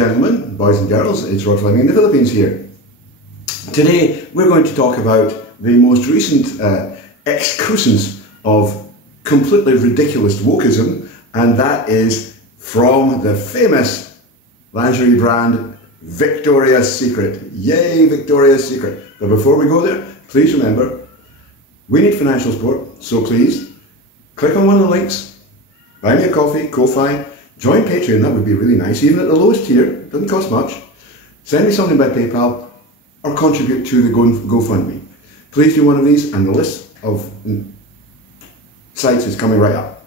gentlemen, boys and girls, it's Rod Fleming in the Philippines here. Today we're going to talk about the most recent excrescence of completely ridiculous wokeism, and that is from the famous lingerie brand Victoria's Secret. Yay, Victoria's Secret. But before we go there, please remember, we need financial support, so please click on one of the links, buy me a coffee, Ko-Fi, join Patreon, that would be really nice, even at the lowest tier, doesn't cost much. Send me something by PayPal or contribute to the GoFundMe. Please do one of these, and the list of sites is coming right up.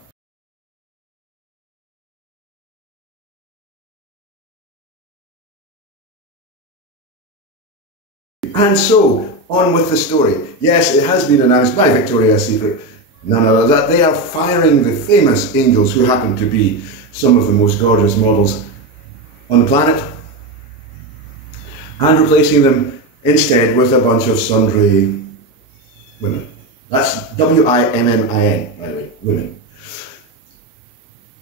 And so, on with the story. Yes, it has been announced by Victoria's Secret, none other, that they are firing the famous angels who happen to be some of the most gorgeous models on the planet and replacing them instead with a bunch of sundry women. That's W-I-M-M-I-N, by the way, women.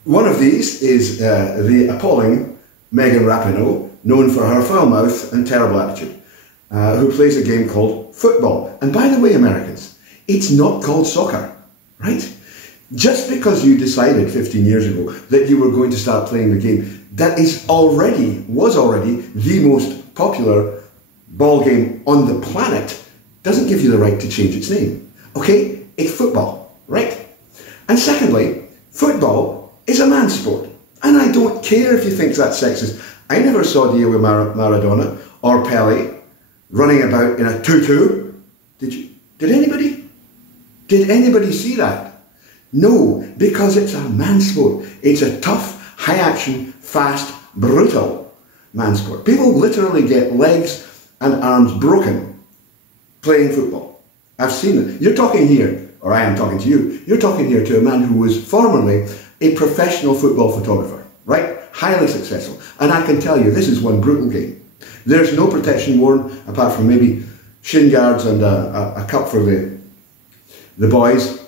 One of these is the appalling Megan Rapinoe, known for her foul mouth and terrible attitude, who plays a game called football. And by the way, Americans, it's not called soccer, right? Just because you decided 15 years ago that you were going to start playing the game that was already the most popular ball game on the planet doesn't give you the right to change its name. Okay? It's football, right? And secondly, football is a man's sport. And I don't care if you think that's sexist. I never saw Diego Maradona or Pele running about in a tutu. Did you? Did anybody? Did anybody see that? No, because it's a man's sport. It's a tough, high action, fast, brutal man's sport. People literally get legs and arms broken playing football. I've seen it. You're talking here, or I am talking to you, you're talking here to a man who was formerly a professional football photographer, right? Highly successful. And I can tell you, this is one brutal game. There's no protection worn, apart from maybe shin guards and a cup for the boys,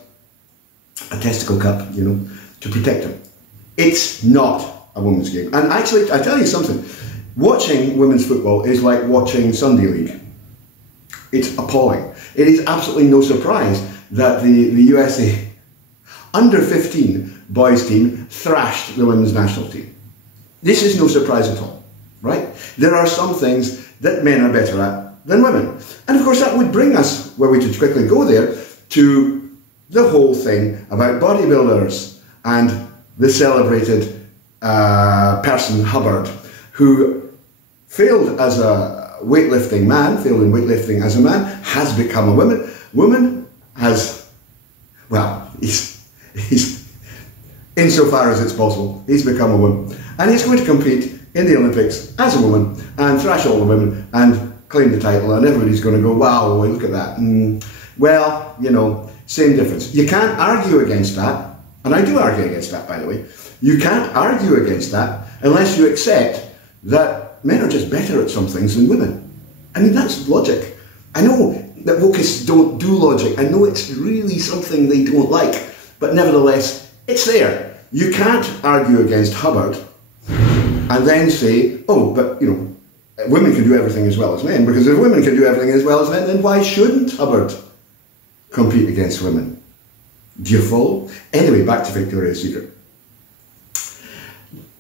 a testicle cup, you know, to protect them. It's not a women's game. And actually, I tell you something, watching women's football is like watching Sunday League. It's appalling. It is absolutely no surprise that the USA under 15 boys team thrashed the women's national team. This is no surprise at all, right? There are some things that men are better at than women. And of course that would bring us, where we should quickly go there, to the whole thing about bodybuilders and the celebrated person Hubbard, who failed as a weightlifting man, failed in weightlifting as a man, has become a woman. Woman has, well, he's insofar as it's possible, he's become a woman. And he's going to compete in the Olympics as a woman and thrash all the women and claim the title, and everybody's going to go, wow, look at that. Well, you know, same difference. You can't argue against that, and I do argue against that, by the way. You can't argue against that unless you accept that men are just better at some things than women. I mean, that's logic. I know that wokists don't do logic. I know it's really something they don't like, but nevertheless, it's there. You can't argue against Hubbard and then say, oh, but, you know, women can do everything as well as men, because if women can do everything as well as men, then why shouldn't Hubbard compete against women? Do you follow? Anyway, back to Victoria's Secret.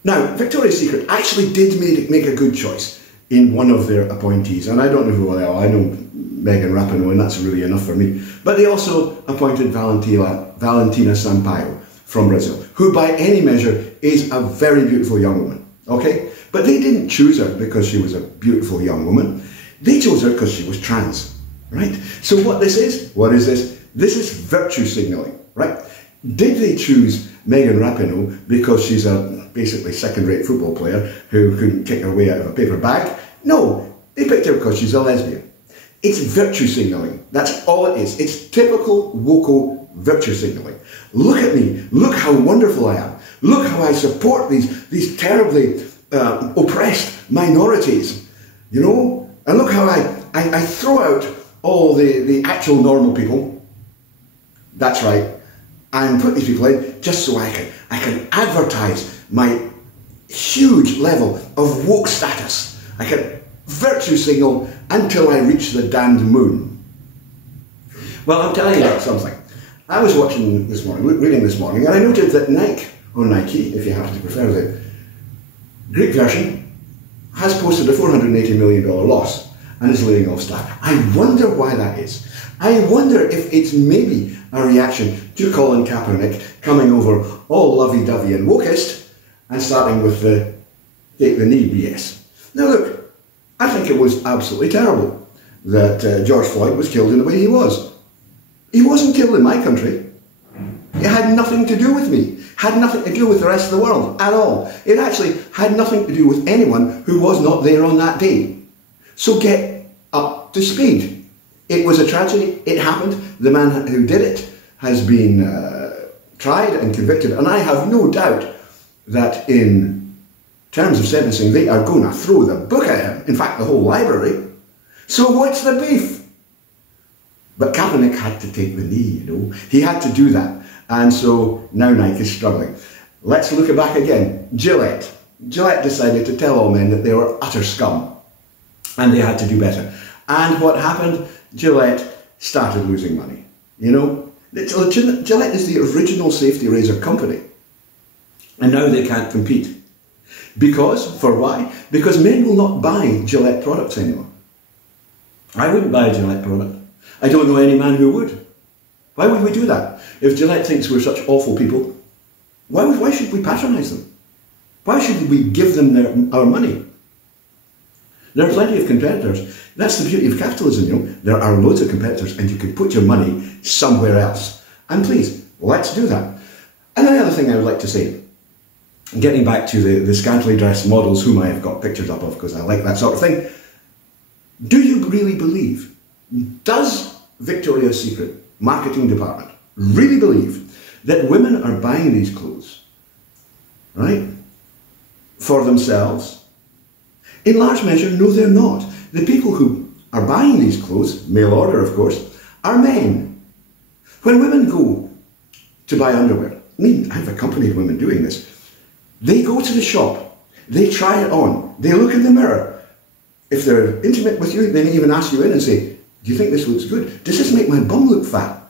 Now, Victoria's Secret actually did make a good choice in one of their appointees, and I don't know who they are. I know Megan Rapinoe, and that's really enough for me. But they also appointed Valentina Sampaio from Brazil, who by any measure is a very beautiful young woman, okay? But they didn't choose her because she was a beautiful young woman. They chose her because she was trans, right? So what is this? This is virtue signaling, right? Did they choose Megan Rapinoe because she's a basically second-rate football player who couldn't kick her way out of a paper bag? No, they picked her because she's a lesbian. It's virtue signaling. That's all it is. It's typical woko virtue signaling. Look at me. Look how wonderful I am. Look how I support these terribly oppressed minorities, you know? And look how I throw out all the actual normal people. That's right. And put these people in just so I can advertise my huge level of woke status. I can virtue signal until I reach the damned moon. Well, I'm telling you something. I was watching this morning, reading this morning, and I noted that Nike, or Nike, if you happen to prefer the Greek version, has posted a $480 million loss and is laying off staff. I wonder why that is. I wonder if it's maybe a reaction to Colin Kaepernick coming over all lovey-dovey and wokist and starting with the take the knee BS. Now look, I think it was absolutely terrible that George Floyd was killed in the way he was. He wasn't killed in my country. It had nothing to do with me. Had nothing to do with the rest of the world at all. It actually had nothing to do with anyone who was not there on that day. So get up to speed. It was a tragedy. It happened. The man who did it has been tried and convicted, and I have no doubt that in terms of sentencing they are going to throw the book at him. In fact, the whole library. So what's the beef? But Kaepernick had to take the knee, you know. He had to do that. And so now Nike is struggling. Let's look back again. Gillette. Gillette decided to tell all men that they were utter scum. And they had to do better. And what happened? Gillette started losing money. You know? Gillette is the original safety razor company. And now they can't compete. Because, for why? Because men will not buy Gillette products anymore. I wouldn't buy a Gillette product. I don't know any man who would. Why would we do that? If Gillette thinks we're such awful people, why should we patronise them? Why should we give them our money? There are plenty of competitors. That's the beauty of capitalism, you know. There are loads of competitors and you can put your money somewhere else. And please, let's do that. And the other thing I would like to say, getting back to the scantily dressed models whom I have got pictures up of because I like that sort of thing, do you really believe, does Victoria's Secret marketing department really believe that women are buying these clothes, right, for themselves? In large measure, no, they're not. The people who are buying these clothes, mail order of course, are men. When women go to buy underwear, I mean, I've accompanied women doing this, they go to the shop, they try it on, they look in the mirror. If they're intimate with you, they may even ask you in and say, do you think this looks good? Does this make my bum look fat?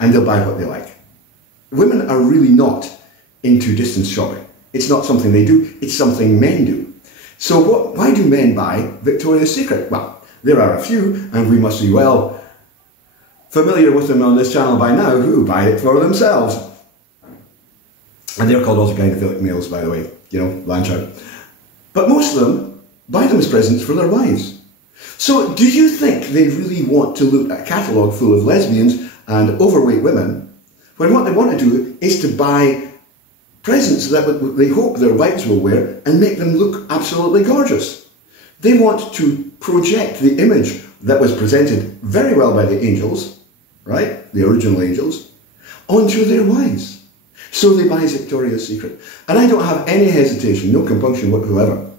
And they'll buy what they like. Women are really not into distance shopping. It's not something they do, it's something men do. So why do men buy Victoria's Secret? Well, there are a few, and we must be well familiar with them on this channel by now, who buy it for themselves. And they're called autogynephilic males, by the way, you know, Blanchard. But most of them buy them as presents for their wives. So do you think they really want to look at a catalogue full of lesbians and overweight women when what they want to do is to buy presents that they hope their wives will wear and make them look absolutely gorgeous? They want to project the image that was presented very well by the angels, right, the original angels, onto their wives. So they buy Victoria's Secret. And I don't have any hesitation, no compunction whatsoever,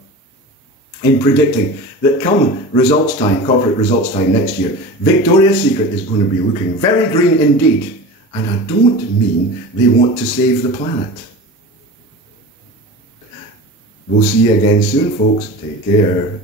in predicting that come results time, corporate results time next year, Victoria's Secret is going to be looking very green indeed. And I don't mean they want to save the planet. We'll see you again soon, folks. Take care.